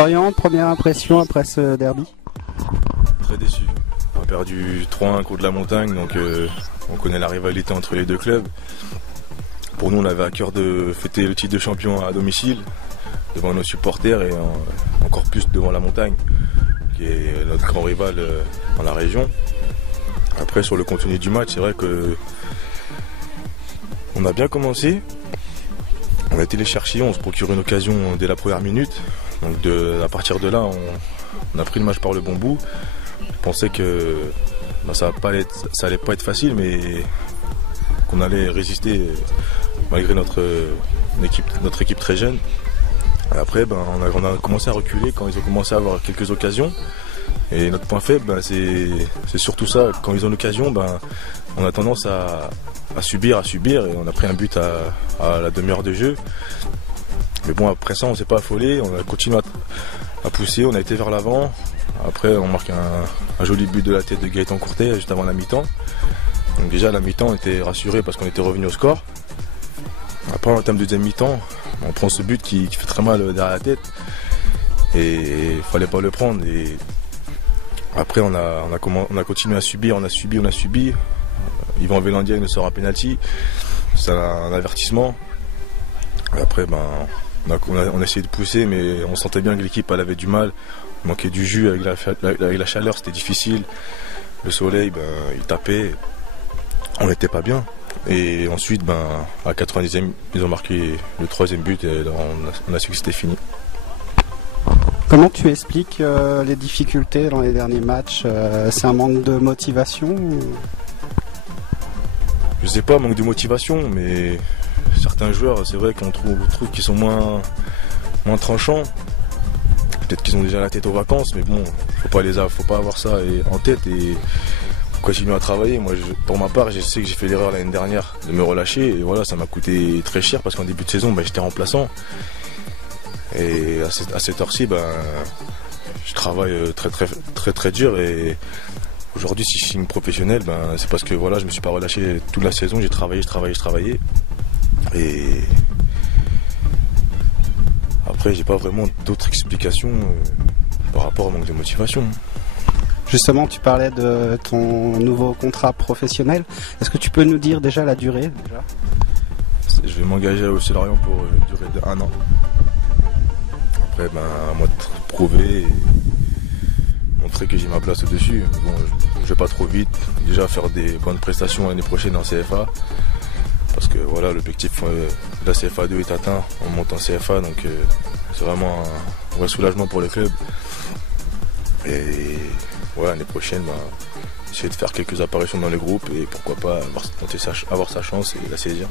Florian, première impression après ce derby? Très déçu. On a perdu 3-1 contre la Montagne, donc on connaît la rivalité entre les deux clubs. Pour nous, on avait à cœur de fêter le titre de champion à domicile, devant nos supporters et encore plus devant la Montagne, qui est notre grand rival dans la région. Après, sur le contenu du match, c'est vrai que on a bien commencé. On a été les chercher, on se procure une occasion dès la première minute. Donc à partir de là, on a pris le match par le bon bout. Je pensais que ça allait pas être facile, mais qu'on allait résister malgré notre équipe très jeune. Et après, on a commencé à reculer quand ils ont commencé à avoir quelques occasions. Et notre point faible, c'est surtout ça. Quand ils ont l'occasion, on a tendance à subir et on a pris un but à la demi-heure de jeu. Mais bon, après ça, on s'est pas affolé, on a continué à pousser, on a été vers l'avant. Après, on marque un joli but de la tête de Gaëtan Courtet juste avant la mi-temps. Donc déjà, à la mi-temps, on était rassurés parce qu'on était revenu au score. Après, en termes de deuxième mi-temps, on prend ce but qui fait très mal derrière la tête. Et il fallait pas le prendre. Et après, on a continué à subir, on a subi. Yvan Vélandia nous sort un penalty. C'est un avertissement. Et après, on a essayé de pousser, mais on sentait bien que l'équipe avait du mal. Il manquait du jus avec la chaleur, c'était difficile. Le soleil, il tapait. On n'était pas bien. Et ensuite, à 90e, ils ont marqué le troisième but et là, on a su que c'était fini. Comment tu expliques les difficultés dans les derniers matchs? C'est un manque de motivation ou... Je sais pas, manque de motivation, mais certains joueurs, c'est vrai qu'on trouve qu'ils sont moins tranchants. Peut-être qu'ils ont déjà la tête aux vacances, mais bon, faut pas avoir ça en tête et continuer à travailler. Moi, pour ma part, je sais que j'ai fait l'erreur l'année dernière de me relâcher et voilà, ça m'a coûté très cher parce qu'en début de saison, j'étais remplaçant. Et à cette heure-ci, je travaille très dur et aujourd'hui, si je signe professionnel, c'est parce que voilà, je me suis pas relâché toute la saison, j'ai travaillé. Et après, j'ai pas vraiment d'autres explications par rapport au manque de motivation. Justement, tu parlais de ton nouveau contrat professionnel. Est-ce que tu peux nous dire déjà la durée déjà? Je vais m'engager au FC Lorient pour une durée de 1 an. Après, à moi de prouver et montrer que j'ai ma place au-dessus. Bon, je vais pas trop vite. Déjà faire des bonnes prestations l'année prochaine en CFA. Parce que voilà, l'objectif de la CFA 2 est atteint. On monte en CFA, donc c'est vraiment un vrai soulagement pour le club. Et voilà, l'année prochaine, essayer de faire quelques apparitions dans le groupe et pourquoi pas avoir sa chance et la saisir.